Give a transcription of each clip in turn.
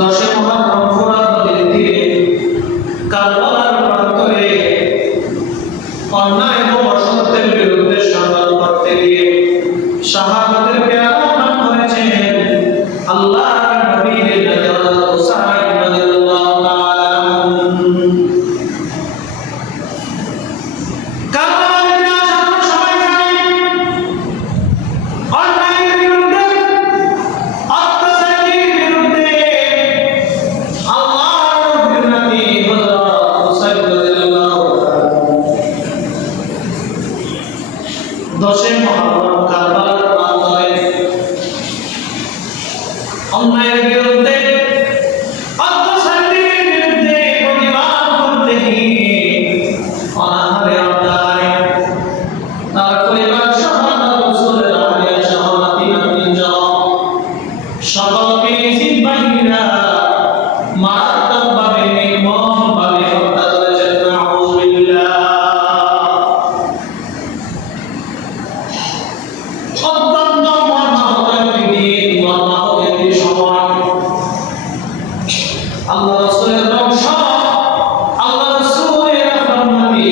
দশে মহারম ফুরাত নদীর তীরে কারবালার প্রান্তরে অন্যায় এবং অসত্যের বিরুদ্ধে সংগ্রাম করতে গিয়ে শাহাদাতের পেয়ালা পান করেছেন আল্লাহর নবী হযরত হুসাইন রাদিয়াল্লাহু তাআলা আনহু। কারবালার ইতিহাস আমরা সবাই জানি। অন্যায়ের বিরুদ্ধে, অত্যাচারের বিরুদ্ধে আল্লাহর নবী হযরত হুসাইন রাদিয়াল্লাহু তাআলা দশে মহারম কারবালার প্রান্তরে অন্যায়ের বিরুদ্ধে, অত্যাচারের বিরুদ্ধে প্রতিবাদ করতে গিয়ে অনাহারে অন্যায় তার পরিবার সহ তার রাসূলের আহলে সহ নাতি-নাতনিসহ সকলকে জিব্বাহীরা মারাত্মকভাবে নির্মমভাবে হত্যা করেছেন। নাউযুবিল্লাহ। অত্যন্ত মর্মাহত একটি দিন, মর্মাহত একটি সময়। আল্লাহ রাসূলের বংশ, আল্লাহ রাসূলের আফরমাতি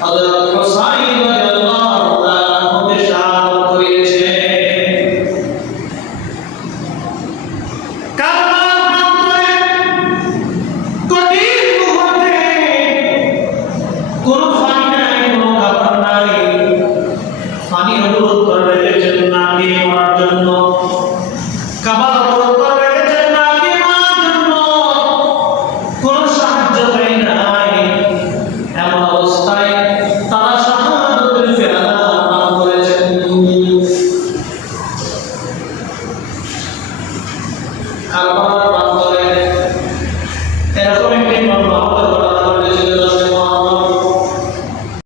হযরত হুসাইন রাদিয়াল্লাহু তাআলা আনহুকে শাহাদাত করিয়েছে। কারবালার প্রান্তরে কঠিন মুহূর্তে কোনো পানি নাই, কোনো খাবার নাই। পানি অনুরোধ করে রেখেছেন না খেয়ে মরার জন্য, খাবার অনুরোধ করে রেখেছেন না খেয়ে মরার জন্য, কোনো সাহায্যকারী নাই। এমন অবস্থায় তারা শাহাদাতের পেয়ালা পান করেছেন। কারবালার প্রান্তরে এরকম একটি মর্মাহত ঘটনা ঘটেছিল।